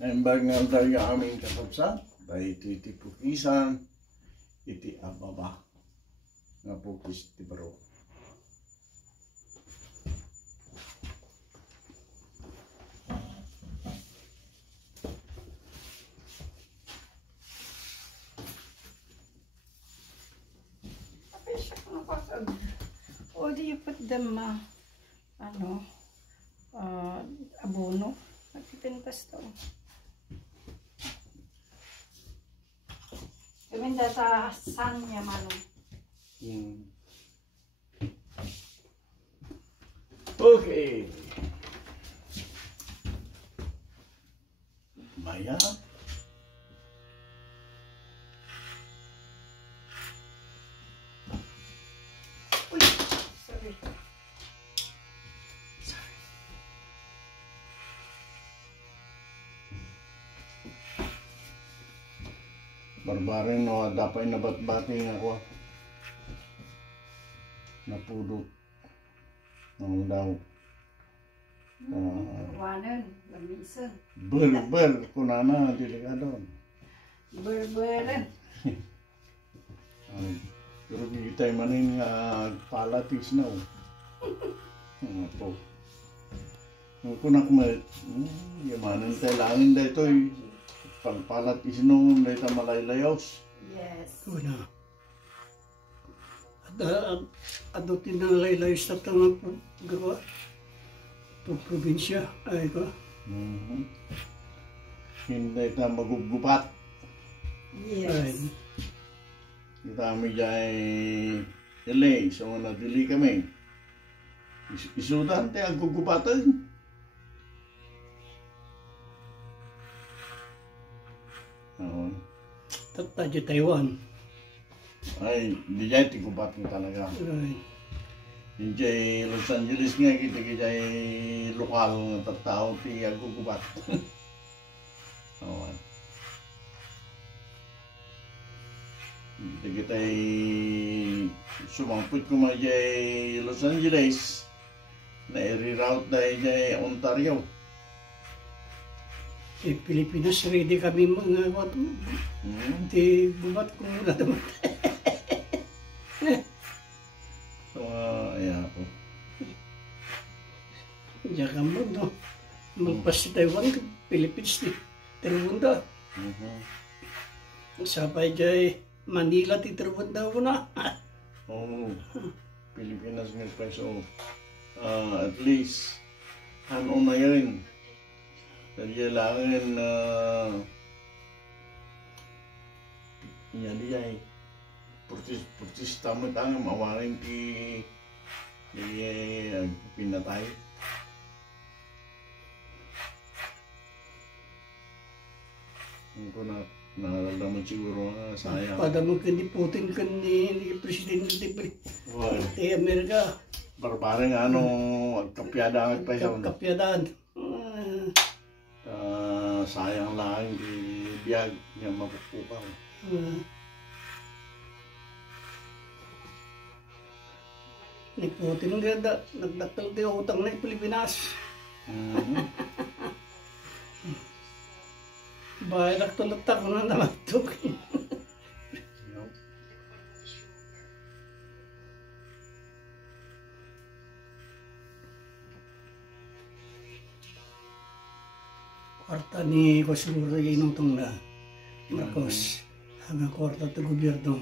Naimbag nga tayo aming kakabsat, dahil iti pukisan, iti ababa, nga pukis ti baro. Or do you put them, abono? Nagpipintas to. Gaminda sa sun niya, manong. Okay. Maya. Uy, sorry. Barbaring no, dapay na batbating ako. Napudot. Ang daw. Wanan, lamisan. Ber, kunana, delikado. Berberan. Pero di tayo manin nga palatis na. Ano po. Kung kunak mo, yamanin tayo langin da ito. Pagpalatis nung da ito malaylayos. Yes. Una. At tinanglaylayos na ito ng gawa. Itong probinsya. Ay ko. Hindi ito magugupat. Yes. Kita kami dyan LA, so nadili kami. Isudan tayo ang gugupatan. Oo. Tatadyo Taiwan. Ay, di dyan tigupatan talaga. Ay. Di dyan Los Angeles nga, kita dyan lokal na tattao ti ang gugupat. Oo. Di kita sumangpit ko mga dyan Los Angeles na i-reroute na dyan Ontario. Pilipinas, ready kami mga wato. Di bumat ko muna naman. Ayan po. Diyan ka mo, no? Magpas si Taiwan, Philippines, Terwunda. Sapay dyan, Manila, Terwunda ko na. Oo. Pilipinas nga pa. So, at least, ano na yun. Kailangan yan diyan. Purtis tamat ang mawaring ki pinatay. Ko na nararamdaman siguro sayang. Pada mo ni Putin ni Presidente de Amerika. Barbaring kapyadaan pa siya. Kapyadaan. Sayang lang di biyag niya mapupukaw. Ni Putin ang ganda, nagdaktal tayo utang na Pilipinas. Bahay nagtulatak ko na naman ito. Kwarta ni Kosiguro inutong na Marcos hanggang kwarta ito gobyerno.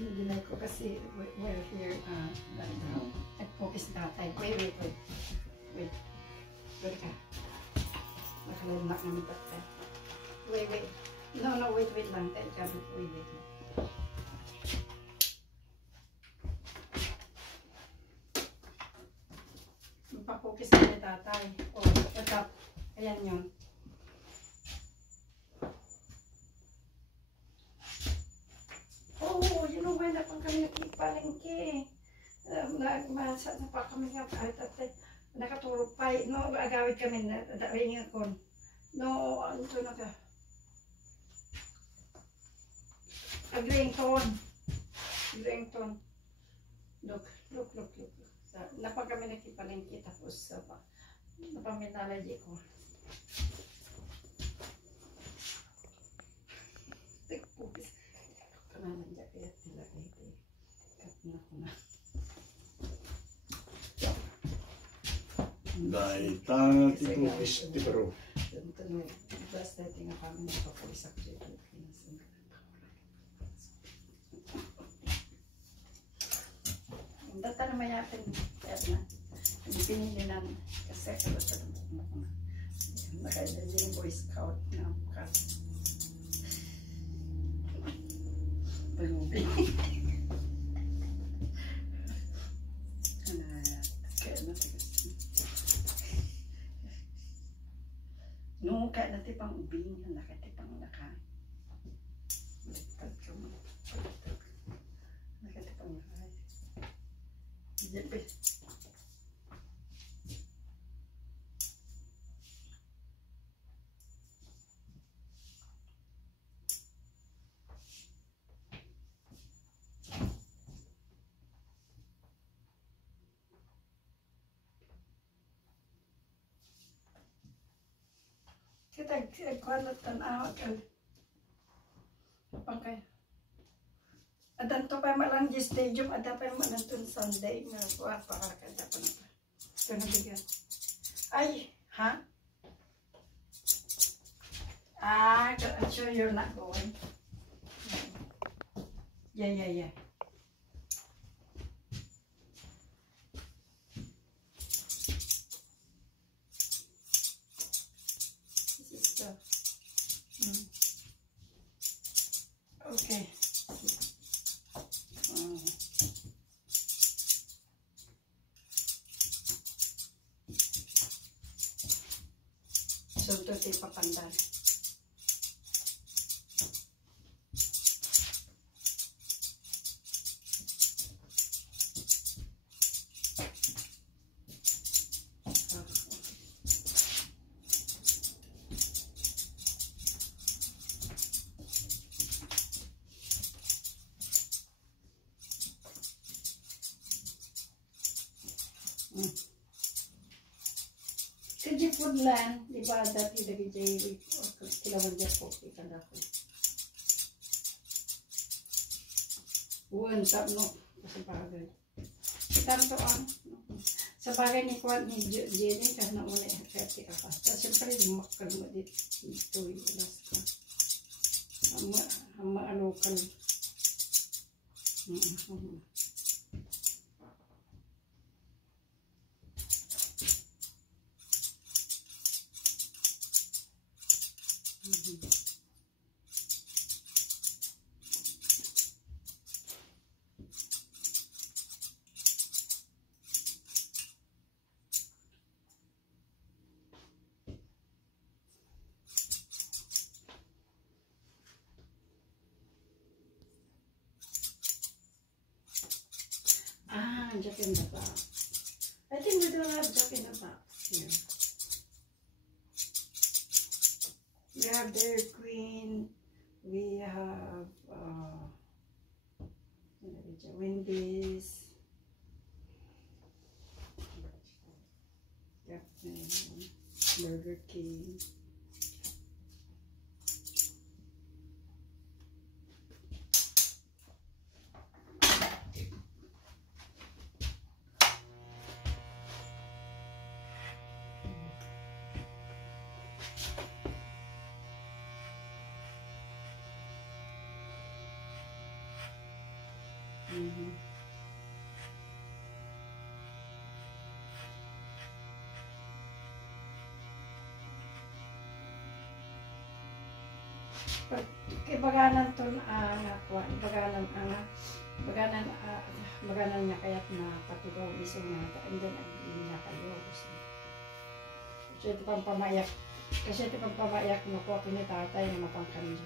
Dinay ko kasi we're here, nag-focus na tayo. Wait. Wait ka. Nakalala namin tayo. Wait. No, wait lang. Wait. Magpa-focus na ni tatay. O, tatap. Ayan yun. Oh, yun ang wala pang kami nakipalengke. Nagmasa na pa kami nga. Nakatulog pa. No, agawid kami na. Daring ako. No, ano to na ka? Ringtone. Look. Napag kami nakipalengke tapos napaminalaji ko. Tigpupis. Kanaman dyan kaya tila kayo. Kat na ko na. Dahil tangat ito isti pero. Ito na basta tingnan kami nagpapulisak dito. Data naman yakin. Hindi pinili namin. Kasi kalata naman. Nakaila yung Boy Scout na kat. Balubi. Kaya natigas. No, kaya natipang ubing. Nakatipang naka. Baliktad ka mo. Nakatipang naka. Jepe. Kita kualat tanaw kan. Apa kay? Adan to pa malang di stadium ada pa malang tun Sunday nga kuha para kada pa na. Kuno bigyan. Ay, ha? I'm sure you're not going. Yeah. Okay. So, ito tayo papandan. Kerja Puntland di Badat di dari Jairi Kilauan Jepok di Kandaku. Buwan tak no sebagai kantoan sebagai ni kuat ni jadi karena oleh hati apa. Siyempre makan mo dito ilas ka. Ama lokal. Jack in the box. I think we don't have Jack in the box here. We have Dairy Queen. We have Wendy's. Burger King. Ibaganan to baganan niya kaya't napatugaw isang nata and then niya kayo kasi ito pang pamayak mo ko kinitatay na mapangkan niya.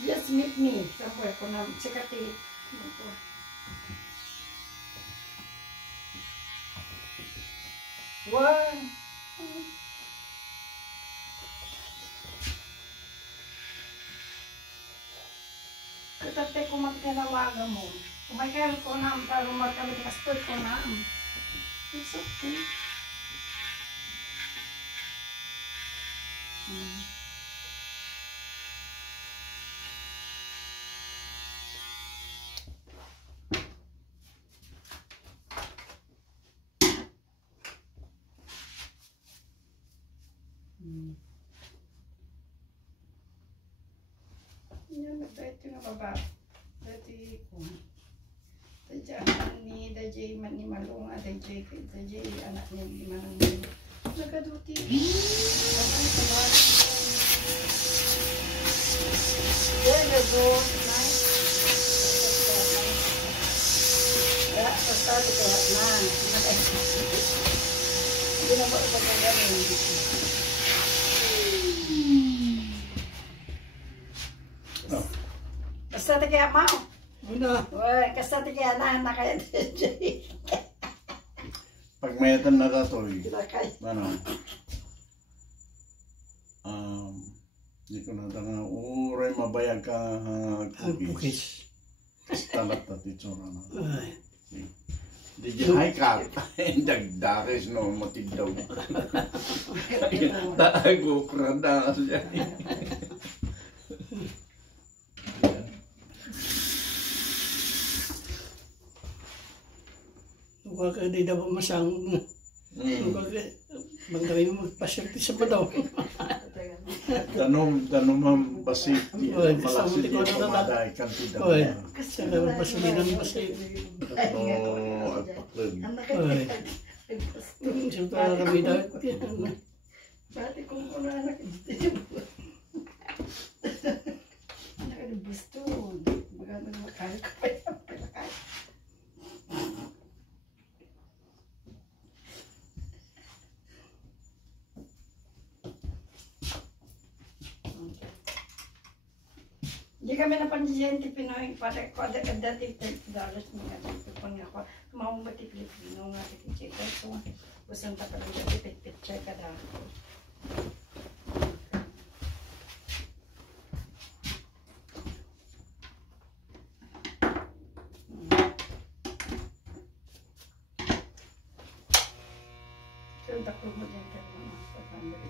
Just meet me somewhere kung na sikati. Wow. Katate ko magtinawaga mo. Kumagal ko na rumar kami kaspod ko na. It's okay. Yan, ito nga baba. Dati ko. Tadyahan ni Dajay man ni Malunga. Dajay anak niya ni Malunga. Nagaduti. Bakit tawag? There you go. Nice. Kaya, sasabi ko na. Hindi na mo ipagkagaling. Basta kaya mau. Una. Wah, kasati kaya na kaya DJ. Pag mayatan na ka to, ano, di ko na tanga, uray mabayag ka cookies. Talat na titsura na. Di dyan high cut. Dagdakis no, matigdaw. Tago, krada siya. Huwag ka di daw masang. Huwag ka magdawin mo magpasyerte sa padaw. Tanong ang basit. Malasin niya pamaday. Kanti daw. Saka magpasulinan basit. Oo, at paklog. Siyempre rami daw. Bati kong kuna anak dito. Anak ada gusto. Maganda makaya ka pa yung pilakay. Hindi kami napanjiyente Pinoy. Pada dati dalas niya dito po niya ako. Mau mati Pilipino nga iti-check. So, usang tapalang dati pit-check ka daw. So, takot mo dyan ka naman. Pagpandali.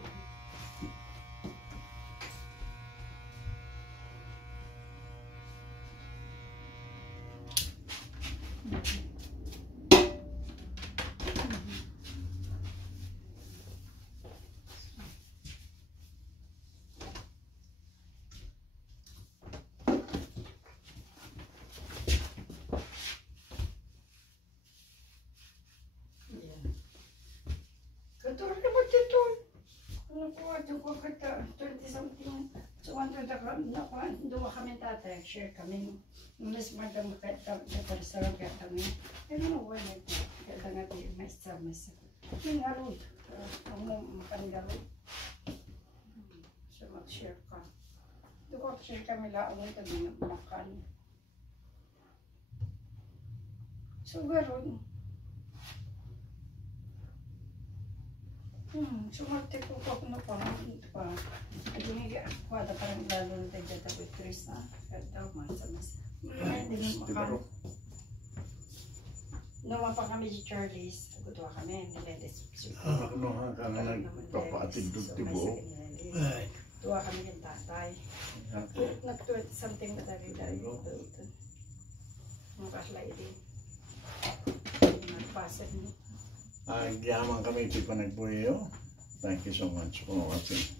Katulad naman dito. Ano po, ito ko kata 20-something. So, duwa kami tatay. Share kami. Nulis magdang restaurant kaya kami. Pero wala ito. Kaya nga di may isa. Yung arod. Ang mapangarod. So, mag-share ka. Duwa share kami laong ito. Makan. So, garon. Sumarte po ako na parang ito pa. At yung kwada parang lalo na tayo dyan tapos Chris na. Kaya daw mas. Hindi mo makam. Numa pa kami si Charlie's. Nagutwa kami. Nilelis. Ano ka na nagpapaatid doon tibo? Ay, Tuwa kami ng tatay. Nag-tweet something na dari-dari. Mga kaslay din. Nagpasad mo. Yaman kami ito pa nagpuyo. Thank you so much for watching.